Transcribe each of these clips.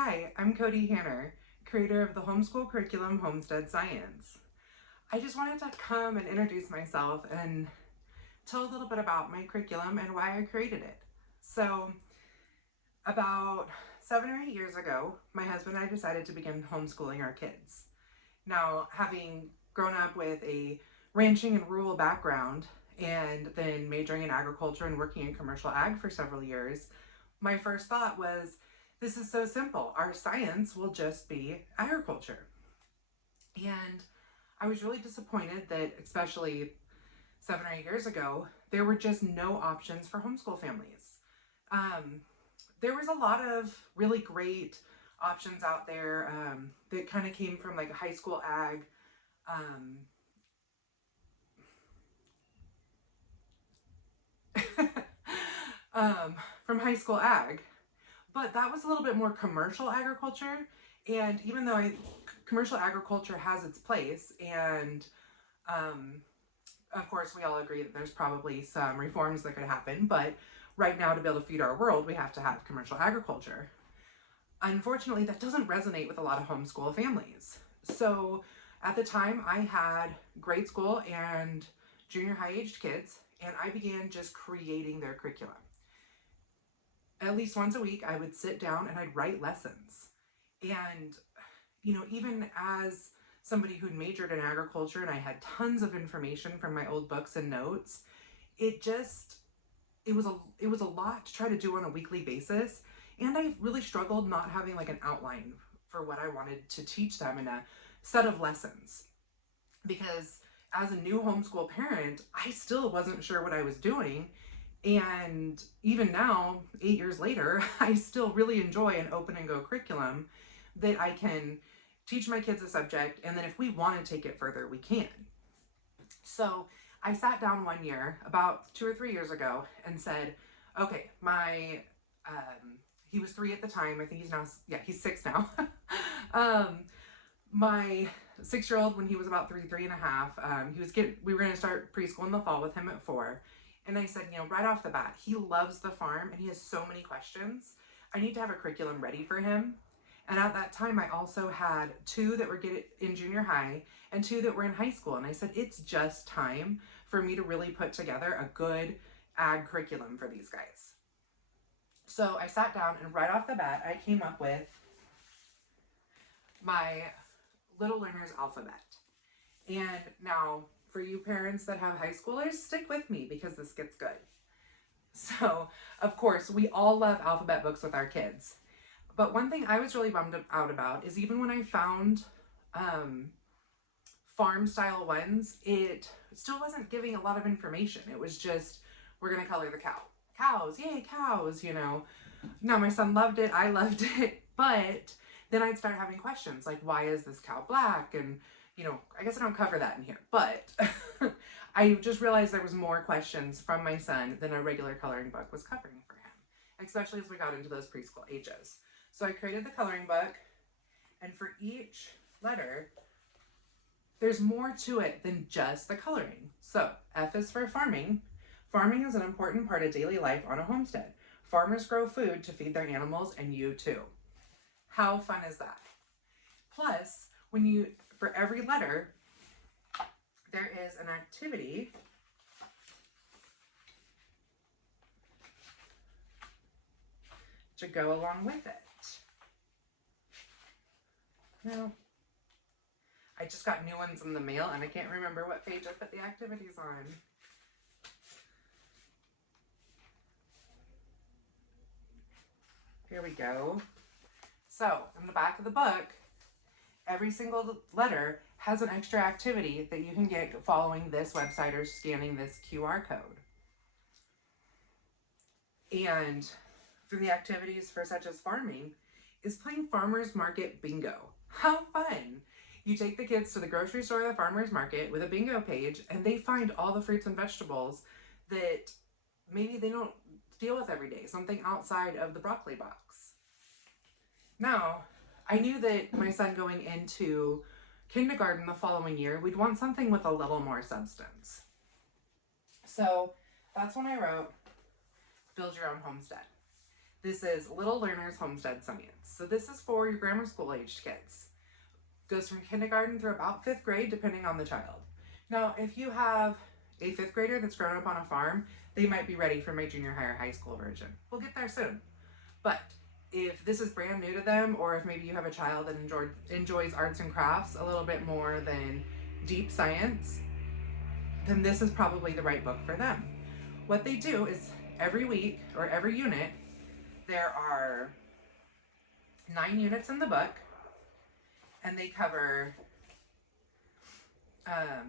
Hi, I'm Cody Hanner, creator of the homeschool curriculum Homestead Science. I just wanted to come and introduce myself and tell a little bit about my curriculum and why I created it. So, about 7 or 8 years ago, my husband and I decided to begin homeschooling our kids. Now, having grown up with a ranching and rural background and then majoring in agriculture and working in commercial ag for several years, my first thought was, this is so simple. Our science will just be agriculture. And I was really disappointed that, especially 7 or 8 years ago, there were just no options for homeschool families. There was a lot of really great options out there that kind of came from like high school ag. From high school ag, but that was a little bit more commercial agriculture. And even though commercial agriculture has its place, and of course we all agree that there's probably some reforms that could happen, but right now to be able to feed our world, we have to have commercial agriculture. Unfortunately, that doesn't resonate with a lot of homeschool families. So at the time, I had grade school and junior high aged kids, and I began just creating their curriculum. At least once a week, I would sit down and I'd write lessons. And, even as somebody who'd majored in agriculture and I had tons of information from my old books and notes, it was a lot to try to do on a weekly basis. And I really struggled not having like an outline for what I wanted to teach them in a set of lessons. Because as a new homeschool parent, I still wasn't sure what I was doing. And even now, 8 years later, I still really enjoy an open and go curriculum that I can teach my kids a subject, and then if we want to take it further, we can. So I sat down one year, about 2 or 3 years ago, and said, okay, he was 3 at the time. I think he's 6 now. My 6-year-old, when he was about three and a half, we were going to start preschool in the fall with him at 4. And I said, right off the bat, he loves the farm and he has so many questions. I need to have a curriculum ready for him. And at that time, I also had 2 that were in junior high and 2 that were in high school. And I said, it's just time for me to really put together a good ag curriculum for these guys. So I sat down and right off the bat, I came up with my Little Learners alphabet. And now, for you parents that have high schoolers, stick with me because this gets good. So, of course, we all love alphabet books with our kids. But one thing I was really bummed out about is even when I found farm-style ones, it still wasn't giving a lot of information. It was just, we're going to color the cow. Cows, yay, cows, Now, my son loved it, I loved it, but then I'd start having questions like, why is this cow black? And I guess I don't cover that in here, but I just realized there was more questions from my son than a regular coloring book was covering for him, especially as we got into those preschool ages. So I created the coloring book, and for each letter, there's more to it than just the coloring. So F is for farming. Farming is an important part of daily life on a homestead. Farmers grow food to feed their animals, and you too. How fun is that? Plus, for every letter, there is an activity to go along with it. Now, I just got new ones in the mail and I can't remember what page I put the activities on. Here we go. So, in the back of the book, every single letter has an extra activity that you can get following this website or scanning this QR code. And for the activities for such as farming is playing farmers market bingo. How fun! You take the kids to the grocery store or the farmers market with a bingo page and they find all the fruits and vegetables that maybe they don't deal with every day, something outside of the broccoli box. Now, I knew that my son going into kindergarten the following year, we'd want something with a little more substance. So that's when I wrote Build Your Own Homestead. This is Little Learners Homestead Science. So this is for your grammar school aged kids. Goes from kindergarten through about 5th grade, depending on the child. Now, if you have a 5th grader that's grown up on a farm, they might be ready for my junior high or high school version. We'll get there soon. But if this is brand new to them, or if maybe you have a child that enjoys arts and crafts a little bit more than deep science, then this is probably the right book for them. What they do is every week or every unit, there are 9 units in the book, and they cover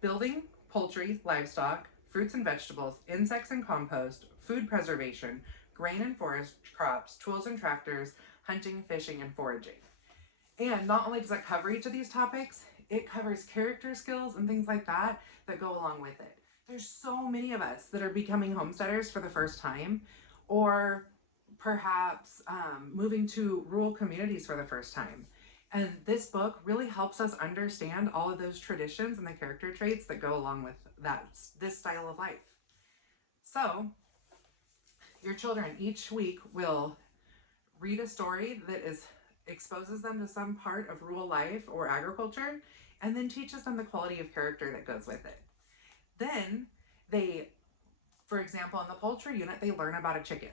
building, poultry, livestock, fruits and vegetables, insects and compost, food preservation, grain and forest crops, tools and tractors, hunting, fishing, and foraging. And not only does it cover each of these topics, it covers character skills and things like that that go along with it. There's so many of us that are becoming homesteaders for the first time, or perhaps moving to rural communities for the first time. And this book really helps us understand all of those traditions and the character traits that go along with this style of life. So your children each week will read a story that exposes them to some part of rural life or agriculture, and then teaches them the quality of character that goes with it. Then they, for example, in the poultry unit, they learn about a chicken.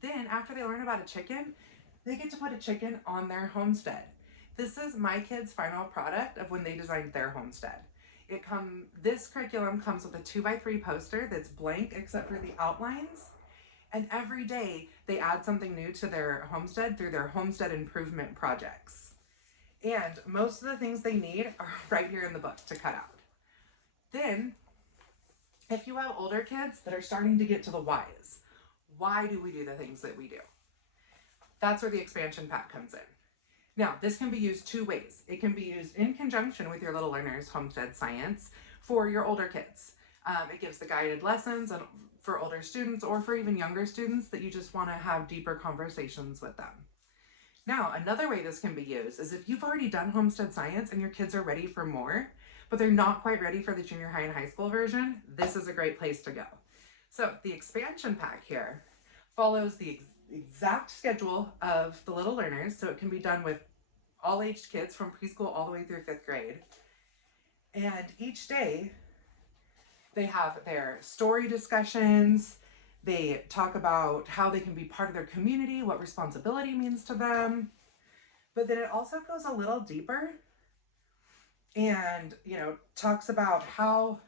Then after they learn about a chicken, they get to put a chicken on their homestead. This is my kids' final product of when they designed their homestead. This curriculum comes with a 2x3 poster that's blank except for the outlines. And every day they add something new to their homestead through their homestead improvement projects. And most of the things they need are right here in the book to cut out. Then, if you have older kids that are starting to get to the whys, why do we do the things that we do? That's where the expansion pack comes in. Now, this can be used 2 ways. It can be used in conjunction with your Little Learners Homestead Science for your older kids. It gives the guided lessons for older students, or for even younger students that you just want to have deeper conversations with them. Now, another way this can be used is if you've already done Homestead Science and your kids are ready for more, but they're not quite ready for the junior high and high school version, this is a great place to go. So the expansion pack here follows the exact schedule of the Little Learners, so it can be done with all aged kids from preschool all the way through 5th grade. And each day they have their story discussions. They talk about how they can be part of their community, what responsibility means to them. But then it also goes a little deeper and, talks about how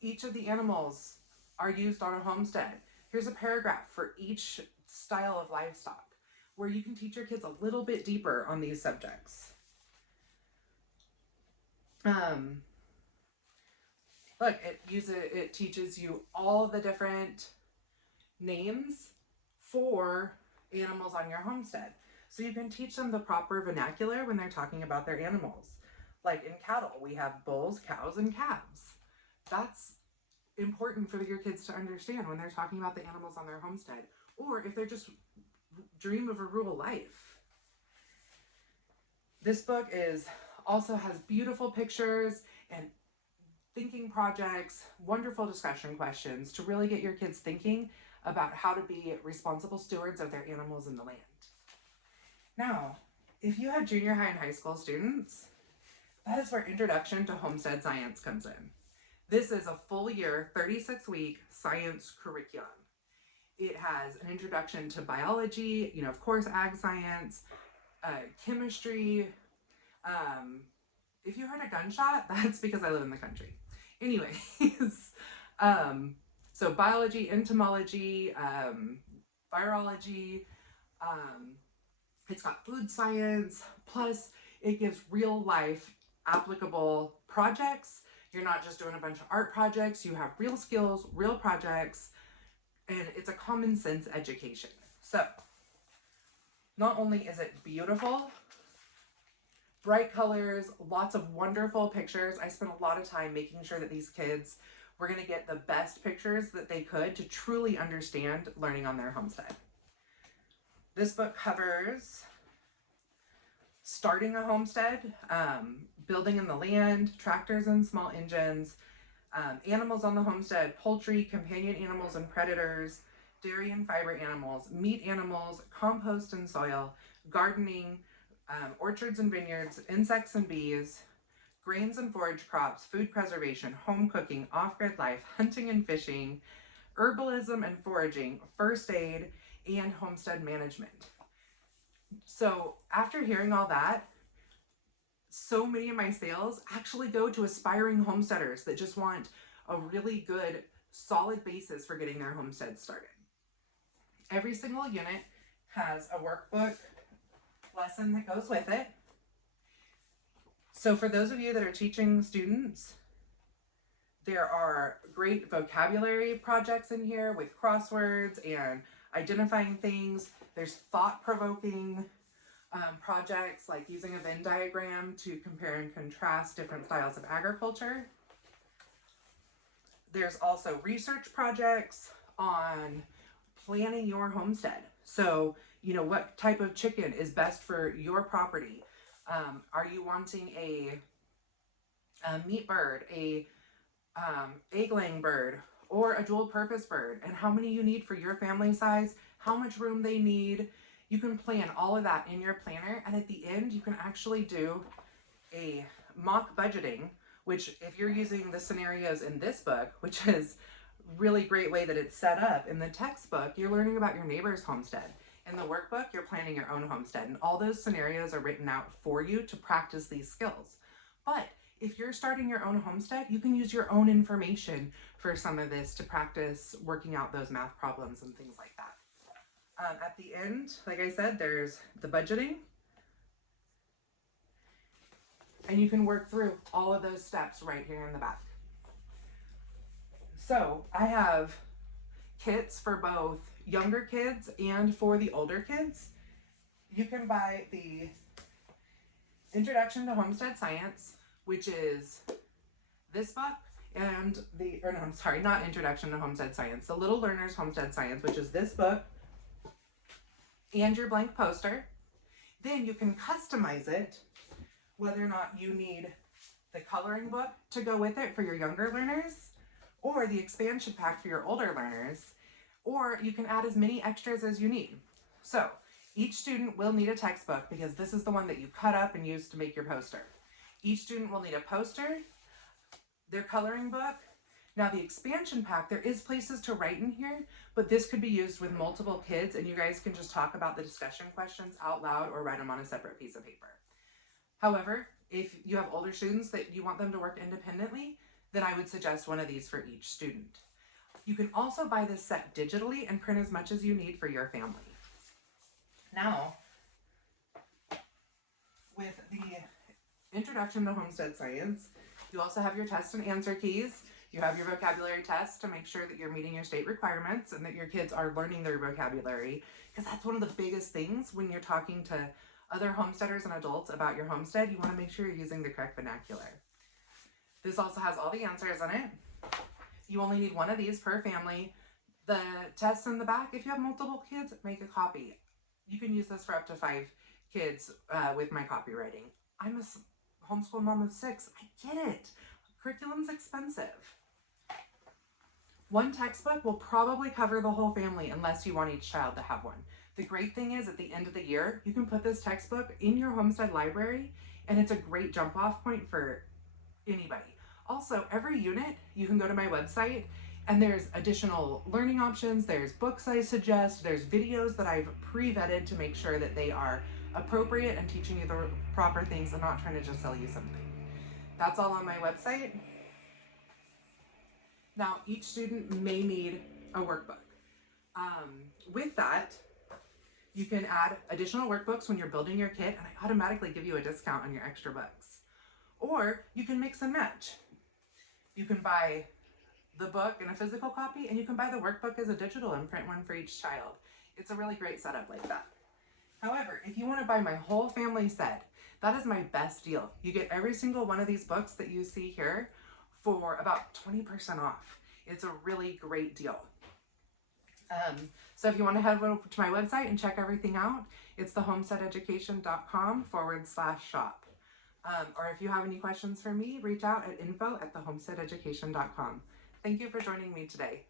each of the animals are used on a homestead. Here's a paragraph for each style of livestock where you can teach your kids a little bit deeper on these subjects. Look, it teaches you all the different names for animals on your homestead. So you can teach them the proper vernacular when they're talking about their animals. Like in cattle, we have bulls, cows, and calves. That's important for your kids to understand when they're talking about the animals on their homestead, or if they're just dream of a rural life. This book also has beautiful pictures and thinking projects, wonderful discussion questions to really get your kids thinking about how to be responsible stewards of their animals in the land. Now, if you have junior high and high school students, that is where Introduction to Homestead Science comes in. This is a full year, 36-week science curriculum. It has an introduction to biology, of course, ag science, chemistry. If you heard a gunshot, that's because I live in the country. Anyways, so biology, entomology, virology, it's got food science, plus it gives real life applicable projects. You're not just doing a bunch of art projects, you have real skills, real projects, and it's a common sense education. So not only is it beautiful, bright colors, lots of wonderful pictures. I spent a lot of time making sure that these kids were going to get the best pictures that they could to truly understand learning on their homestead. This book covers starting a homestead, building in the land, tractors and small engines, animals on the homestead, poultry, companion animals and predators, dairy and fiber animals, meat animals, compost and soil, gardening, orchards and vineyards, insects and bees, grains and forage crops, food preservation, home cooking, off-grid life, hunting and fishing, herbalism and foraging, first aid, and homestead management. So after hearing all that, so many of my sales actually go to aspiring homesteaders that just want a really good, solid basis for getting their homestead started. Every single unit has a workbook lesson that goes with it. So for those of you that are teaching students, there are great vocabulary projects in here with crosswords and identifying things. There's thought-provoking projects like using a Venn diagram to compare and contrast different styles of agriculture. There's also research projects on planning your homestead. So, you know, what type of chicken is best for your property? Are you wanting a meat bird, a egg-laying bird, or a dual-purpose bird? And how many you need for your family size, how much room they need. You can plan all of that in your planner, and at the end, you can actually do a mock budgeting, which if you're using the scenarios in this book, which is really great way that it's set up. In the textbook, you're learning about your neighbor's homestead. In the workbook, you're planning your own homestead, and all those scenarios are written out for you to practice these skills. But if you're starting your own homestead, you can use your own information for some of this to practice working out those math problems and things like that. At the end, like I said, there's the budgeting, and you can work through all of those steps right here in the back. So I have kits for both younger kids and for the older kids. You can buy the Introduction to Homestead Science, which is this book, and not Introduction to Homestead Science, the Little Learner's Homestead Science, which is this book, and your blank poster. Then you can customize it, whether or not you need the coloring book to go with it for your younger learners, or the expansion pack for your older learners, or you can add as many extras as you need. So each student will need a textbook because this is the one that you cut up and use to make your poster. Each student will need a poster, their coloring book. Now the expansion pack, there is places to write in here, but this could be used with multiple kids, and you guys can just talk about the discussion questions out loud or write them on a separate piece of paper. However, if you have older students that you want them to work independently, then I would suggest one of these for each student. You can also buy this set digitally and print as much as you need for your family. Now, with the Introduction to Homestead Science, you also have your test and answer keys. You have your vocabulary test to make sure that you're meeting your state requirements and that your kids are learning their vocabulary, because that's one of the biggest things when you're talking to other homesteaders and adults about your homestead. You want to make sure you're using the correct vernacular. This also has all the answers in it. You only need one of these per family. The tests in the back, if you have multiple kids, make a copy. You can use this for up to 5 kids with my copywriting. I'm a homeschool mom of 6. I get it. Curriculum's expensive. One textbook will probably cover the whole family unless you want each child to have one. The great thing is at the end of the year, you can put this textbook in your homestead library, and it's a great jump off point for anybody. Also, every unit, you can go to my website and there's additional learning options, there's books I suggest, there's videos that I've pre-vetted to make sure that they are appropriate and teaching you the proper things and not trying to just sell you something. That's all on my website. Now, each student may need a workbook. With that, you can add additional workbooks when you're building your kit, and I automatically give you a discount on your extra books. Or you can mix and match. You can buy the book in a physical copy, and you can buy the workbook as a digital and print one for each child. It's a really great setup like that. However, if you want to buy my whole family set, that is my best deal. You get every single one of these books that you see here for about 20% off. It's a really great deal. So if you want to head over to my website and check everything out, it's thehomesteadeducation.com/shop. Or if you have any questions for me, reach out at info@thehomesteadeducation.com. Thank you for joining me today.